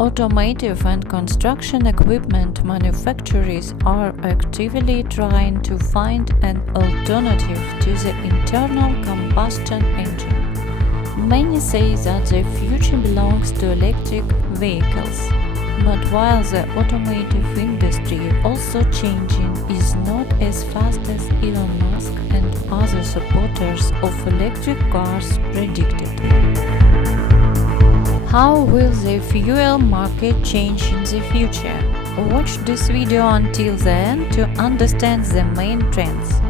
Automotive and construction equipment manufacturers are actively trying to find an alternative to the internal combustion engine. Many say that the future belongs to electric vehicles, but while the automotive industry also changing is not as fast as Elon Musk and other supporters of electric cars predicted. How will the fuel market change in the future? Watch this video until the end to understand the main trends.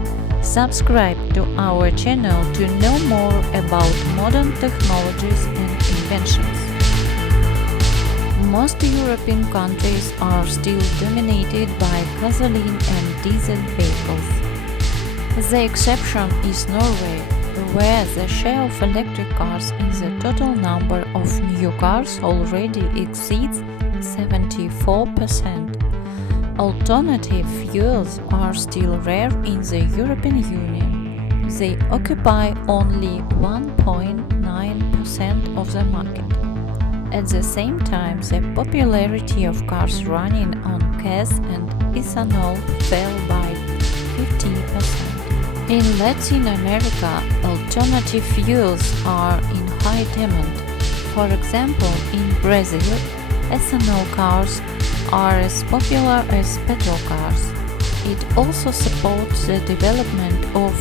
Subscribe to our channel to know more about modern technologies and inventions. Most European countries are still dominated by gasoline and diesel vehicles. The exception is Norway, where the share of electric cars in the total number of new cars already exceeds 74%. Alternative fuels are still rare in the European Union. They occupy only 1.9% of the market. At the same time, the popularity of cars running on gas and ethanol fell by 50%. In Latin America, alternative fuels are in high demand. For example, in Brazil, ethanol cars are as popular as petrol cars. It also supports the development of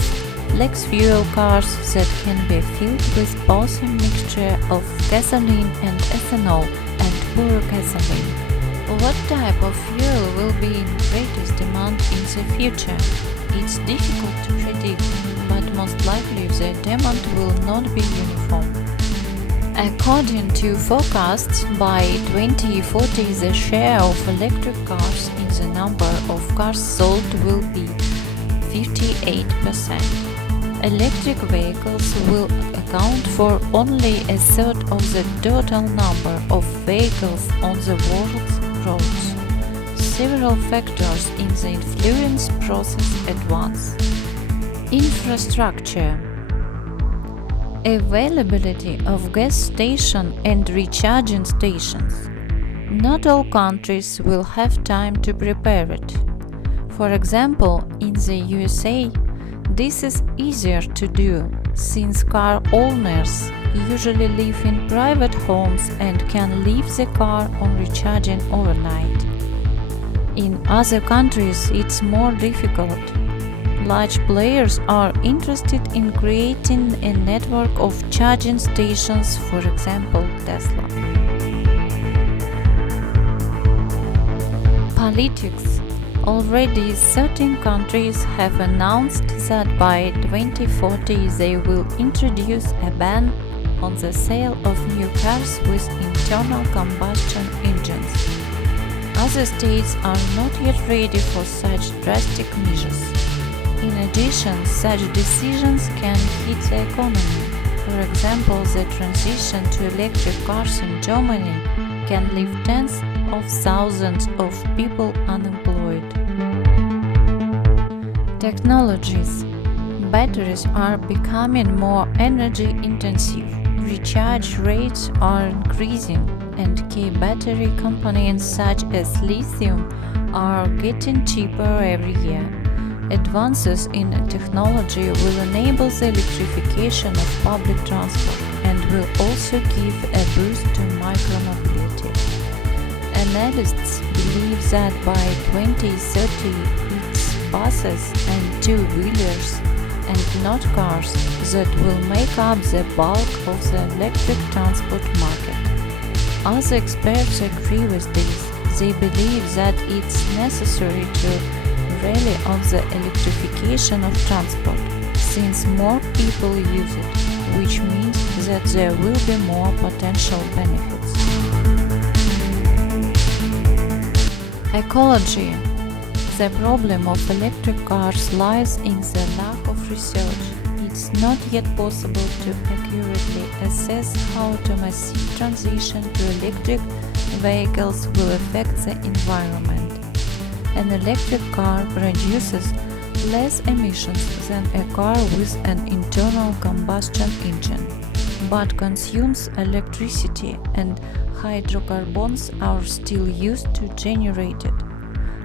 flex fuel cars that can be filled with both a mixture of gasoline and ethanol and pure gasoline. What type of fuel will be in greatest demand in the future? It's difficult to predict, but most likely the demand will not be uniform. According to forecasts, by 2040 the share of electric cars in the number of cars sold will be 58%. Electric vehicles will account for only a third of the total number of vehicles on the world's roads. Several factors in the influence process at once. Infrastructure. Availability of gas stations and recharging stations. Not all countries will have time to prepare it. For example, in the USA, this is easier to do, since car owners usually live in private homes and can leave the car on recharging overnight. In other countries, it's more difficult. Large players are interested in creating a network of charging stations, for example, Tesla. Politics. Already 13 countries have announced that by 2040 they will introduce a ban on the sale of new cars with internal combustion engines. Other states are not yet ready for such drastic measures. In addition, such decisions can hit the economy. For example, the transition to electric cars in Germany can leave tens of thousands of people unemployed. Technologies. Batteries are becoming more energy intensive. Recharge rates are increasing, and key battery components such as lithium are getting cheaper every year. Advances in technology will enable the electrification of public transport and will also give a boost to micromobility. Analysts believe that by 2030 it's buses and two-wheelers and not cars that will make up the bulk of the electric transport market. Other experts agree with this. They believe that it's necessary to rely on the electrification of transport, since more people use it, which means that there will be more potential benefits. Ecology. The problem of electric cars lies in the lack of research. It's not yet possible to accurately assess how the massive transition to electric vehicles will affect the environment. An electric car produces less emissions than a car with an internal combustion engine, but consumes electricity and hydrocarbons are still used to generate it.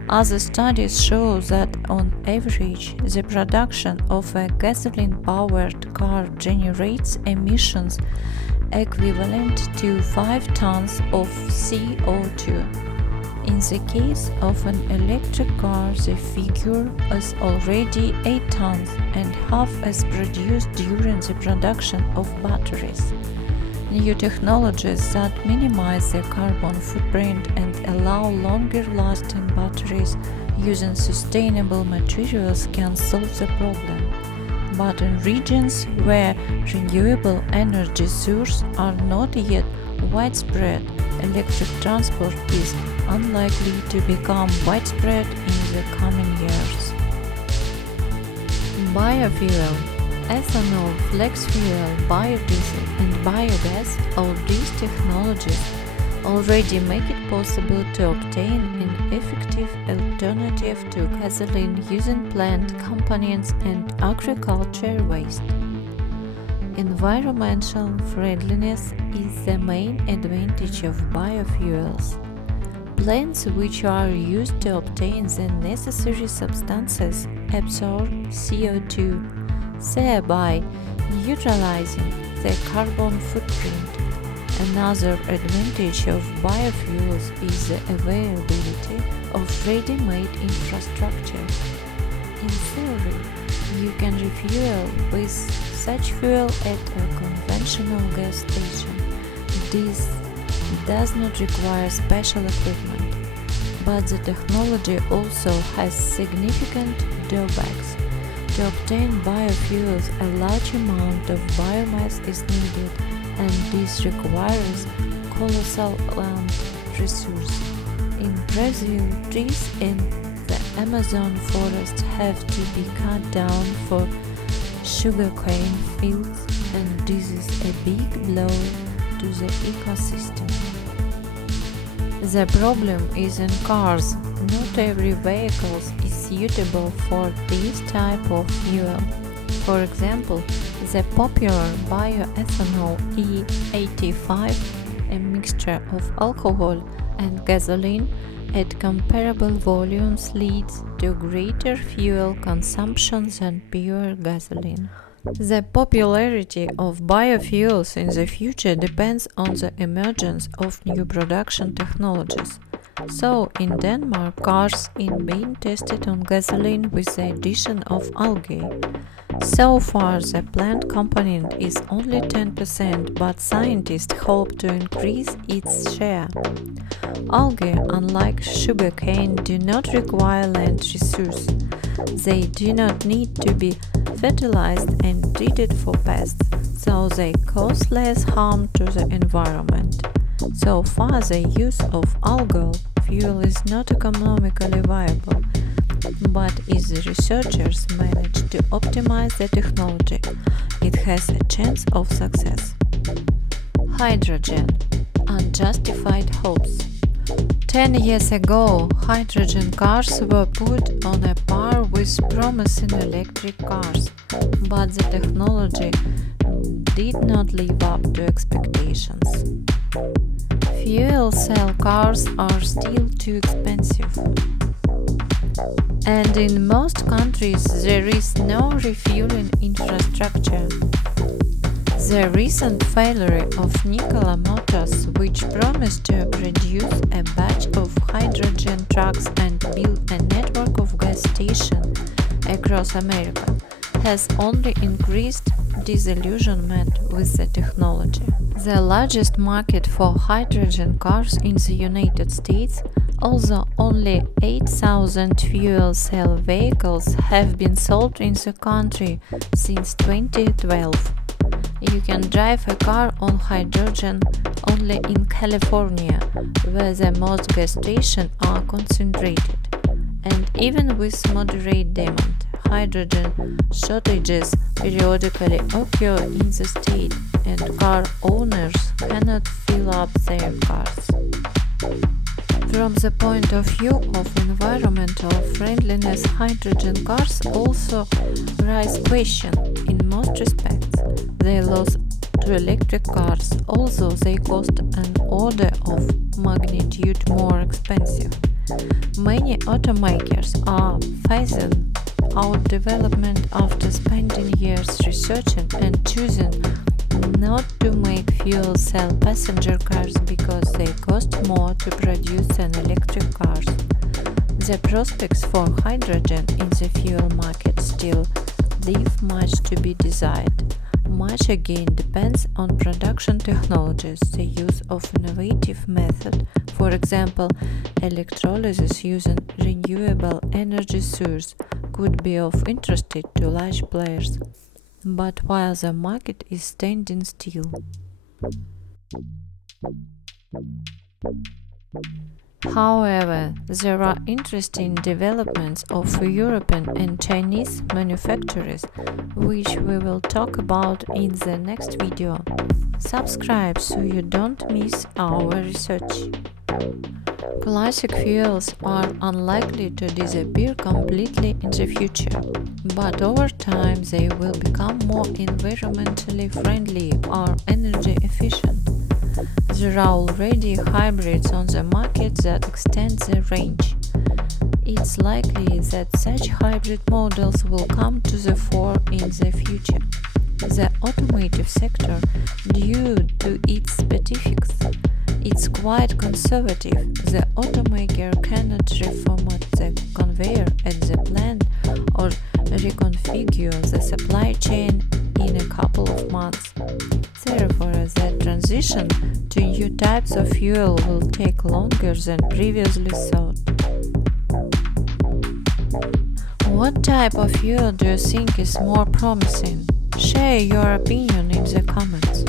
Other studies show that on average, the production of a gasoline-powered car generates emissions equivalent to 5 tons of CO2. In the case of an electric car, the figure is already 8 tons, and half is produced during the production of batteries. New technologies that minimize the carbon footprint and allow longer-lasting batteries using sustainable materials can solve the problem. But in regions where renewable energy sources are not yet widespread, electric transport is unlikely to become widespread in the coming years. Biofuel, ethanol, flex fuel, biodiesel, and biogas, all these technologies already make it possible to obtain an effective alternative to gasoline using plant components and agriculture waste. Environmental friendliness is the main advantage of biofuels. Plants which are used to obtain the necessary substances absorb CO2, thereby neutralizing the carbon footprint. Another advantage of biofuels is the availability of ready-made infrastructure. In theory, you can refuel with such fuel at a conventional gas station. This does not require special equipment, but the technology also has significant drawbacks. To obtain biofuels, a large amount of biomass is needed, and this requires colossal land resources. In Brazil, trees in the Amazon forest have to be cut down for sugarcane fields, and this is a big blow to the ecosystem. The problem is in cars. Not every vehicle is suitable for this type of fuel. For example, the popular bioethanol E85, a mixture of alcohol and gasoline at comparable volumes, leads to greater fuel consumption than pure gasoline. The popularity of biofuels in the future depends on the emergence of new production technologies. So, in Denmark, cars are being tested on gasoline with the addition of algae. So far, the plant component is only 10%, but scientists hope to increase its share. Algae, unlike sugarcane, do not require land resources. They do not need to be fertilized and treated for pests, so they cause less harm to the environment. So far, the use of algal fuel is not economically viable, but if the researchers manage to optimize the technology, it has a chance of success. Hydrogen. Unjustified hopes. 10 years ago, hydrogen cars were put on a par with promising electric cars, but the technology did not live up to expectations. Fuel cell cars are still too expensive, and in most countries there is no refueling infrastructure. The recent failure of Nikola Motors, which promised to produce a batch of hydrogen trucks and build a network of gas stations across America, has only increased disillusionment with the technology. The largest market for hydrogen cars in the United States, although only 8,000 fuel cell vehicles have been sold in the country since 2012. You can drive a car on hydrogen only in California, where the most gas stations are concentrated. And even with moderate demand, hydrogen shortages periodically occur in the state, and car owners cannot fill up their cars. From the point of view of environmental friendliness, hydrogen cars also raise questions in most respects. They lose to electric cars, although they cost an order of magnitude more expensive. Many automakers are phasing out development after spending years researching and choosing not to make fuel cell passenger cars because they cost more to produce than electric cars. The prospects for hydrogen in the fuel market still leave much to be desired. Much again depends on production technologies, the use of innovative methods, for example, electrolysis using renewable energy sources could be of interest to large players, but while the market is standing still. However, there are interesting developments of European and Chinese manufacturers, which we will talk about in the next video. Subscribe so you don't miss our research. Classic fuels are unlikely to disappear completely in the future, but over time they will become more environmentally friendly or energy efficient. There are already hybrids on the market that extend the range. It's likely that such hybrid models will come to the fore in the future. The automotive sector, due to its specifics, is quite conservative. The automaker cannot reformat the conveyor at the plant or reconfigure the supply chain in a couple of months. Therefore, the transition to new types of fuel will take longer than previously thought. What type of fuel do you think is more promising? Share your opinion in the comments.